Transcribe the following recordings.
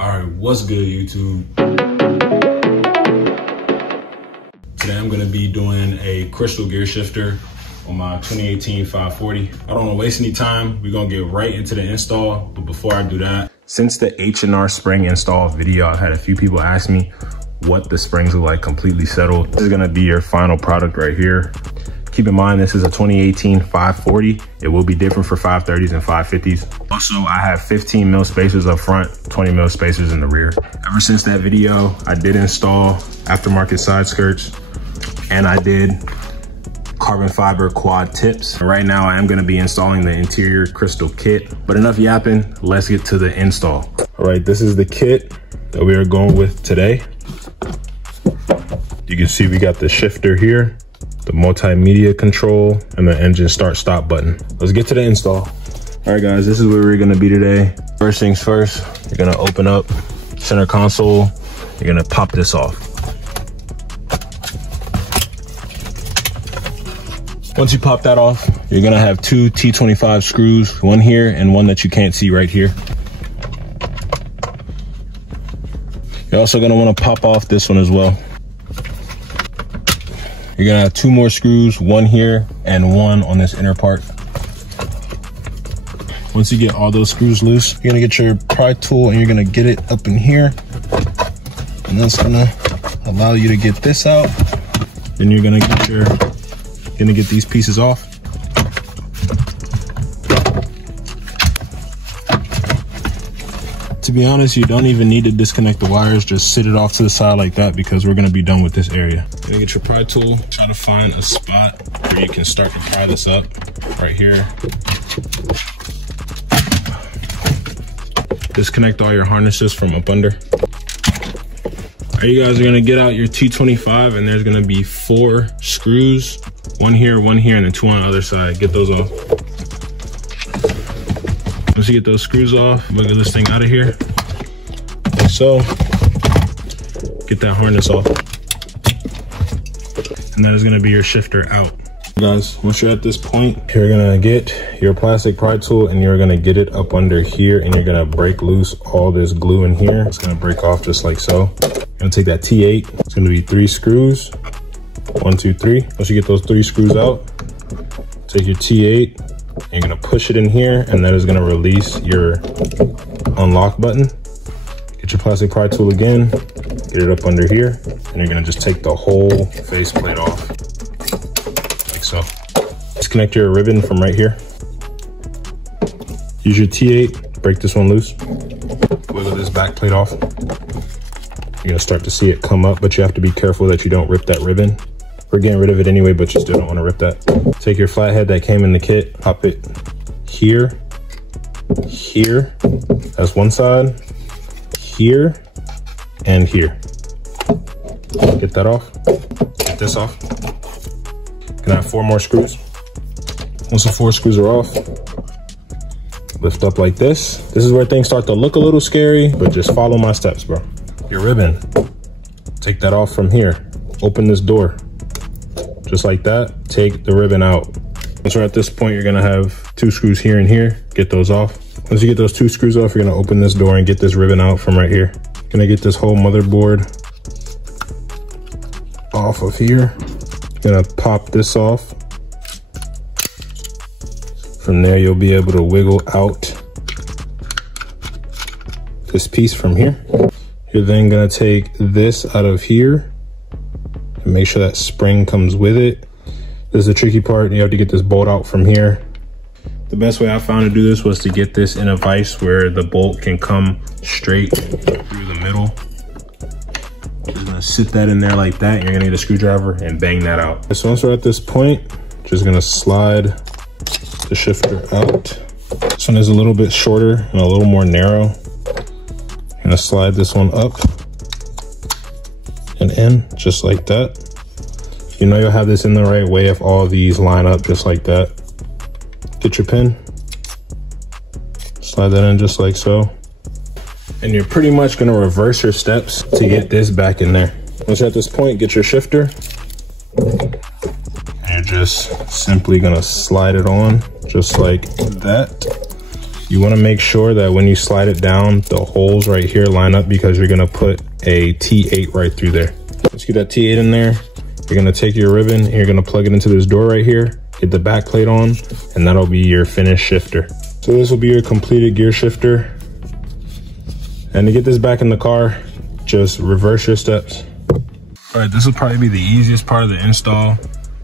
All right, what's good, YouTube? Today I'm gonna be doing a crystal gear shifter on my 2018 540. I don't wanna waste any time. We're gonna get right into the install, but before I do that, since the H&R spring install video, I've had a few people ask me what the springs look like completely settled. This is gonna be your final product right here. Keep in mind, this is a 2018 540. It will be different for 530s and 550s. Also, I have 15 mil spacers up front, 20 mil spacers in the rear. Ever since that video, I did install aftermarket side skirts and I did carbon fiber quad tips. Right now, I am gonna be installing the interior crystal kit, but enough yapping, let's get to the install. All right, this is the kit that we are going with today. You can see we got the shifter here, the multimedia control, and the engine start stop button. Let's get to the install. All right guys, this is where we're gonna be today. First things first, you're gonna open up center console. You're gonna pop this off. Once you pop that off, you're gonna have two T25 screws, one here and one that you can't see right here. You're also gonna wanna pop off this one as well. You're gonna have two more screws, one here and one on this inner part. Once you get all those screws loose, you're gonna get your pry tool and you're gonna get it up in here. And that's gonna allow you to get this out. Then you're gonna get these pieces off. To be honest, you don't even need to disconnect the wires. Just sit it off to the side like that because we're gonna be done with this area. You're gonna get your pry tool, try to find a spot where you can start to pry this up, right here. Disconnect all your harnesses from up under. All right, you guys are gonna get out your T25 and there's gonna be 4 screws. One here, and then 2 on the other side. Get those off. Once you get those screws off, wiggle this thing out of here. Like so. Get that harness off. And that is gonna be your shifter out. Guys, once you're at this point, you're gonna get your plastic pry tool and you're gonna get it up under here and you're gonna break loose all this glue in here. It's gonna break off just like so. You're gonna take that T8. It's gonna be 3 screws. 1, 2, 3. Once you get those 3 screws out, take your T8. And you're gonna push it in here and that is gonna release your unlock button. Get your plastic pry tool again, get it up under here, and you're gonna just take the whole faceplate off, like so. Disconnect your ribbon from right here. Use your T8, break this one loose. Wiggle this back plate off. You're gonna start to see it come up, but you have to be careful that you don't rip that ribbon. We're getting rid of it anyway, but you still don't want to rip that. Take your flathead that came in the kit, pop it here, here, that's one side, here, and here. Get that off, get this off. You're gonna have 4 more screws. Once the 4 screws are off, lift up like this. This is where things start to look a little scary, but just follow my steps, bro. Your ribbon, take that off from here. Open this door. Just like that, take the ribbon out. Once we're at this point, you're gonna have 2 screws here and here. Get those off. Once you get those 2 screws off, you're gonna open this door and get this ribbon out from right here. Gonna get this whole motherboard off of here. Gonna pop this off. From there, you'll be able to wiggle out this piece from here. You're then gonna take this out of here. And make sure that spring comes with it. This is the tricky part. You have to get this bolt out from here. The best way I found to do this was to get this in a vise where the bolt can come straight through the middle. Just gonna sit that in there like that. You're gonna get a screwdriver and bang that out. So once we're at this point, just gonna slide the shifter out. This one is a little bit shorter and a little more narrow. I'm gonna slide this one up and in, just like that. You know you'll have this in the right way if all of these line up just like that. Get your pin, slide that in just like so. And you're pretty much gonna reverse your steps to get this back in there. Once you're at this point, get your shifter. And you're just simply gonna slide it on just like that. You want to make sure that when you slide it down, the holes right here line up, because you're going to put a T8 right through there. Let's get that T8 in there. You're going to take your ribbon and you're going to plug it into this door right here, get the back plate on, and that'll be your finished shifter. So this will be your completed gear shifter. And to get this back in the car, just reverse your steps. All right, this will probably be the easiest part of the install,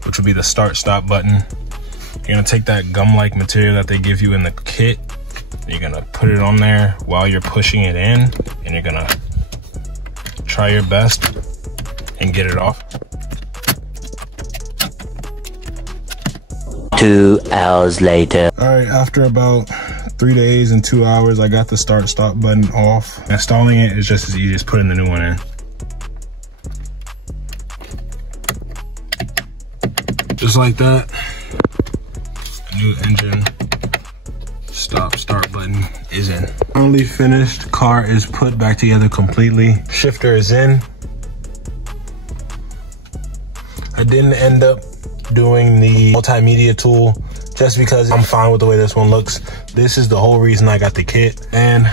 which will be the start stop button. You're gonna take that gum-like material that they give you in the kit, you're gonna put it on there while you're pushing it in, and you're gonna try your best and get it off. 2 hours later. All right, after about 3 days and 2 hours, I got the start stop button off. Installing it is just as easy as putting the new one in. Just like that, a new engine start button is in. Finally finished, car is put back together completely. Shifter is in. I didn't end up doing the multimedia tool just because I'm fine with the way this one looks. This is the whole reason I got the kit. And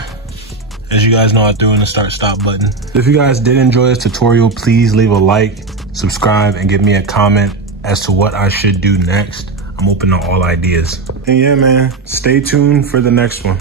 as you guys know, I threw in the start stop button. If you guys did enjoy this tutorial, please leave a like, subscribe, and give me a comment as to what I should do next. I'm open to all ideas. And yeah, man, stay tuned for the next one.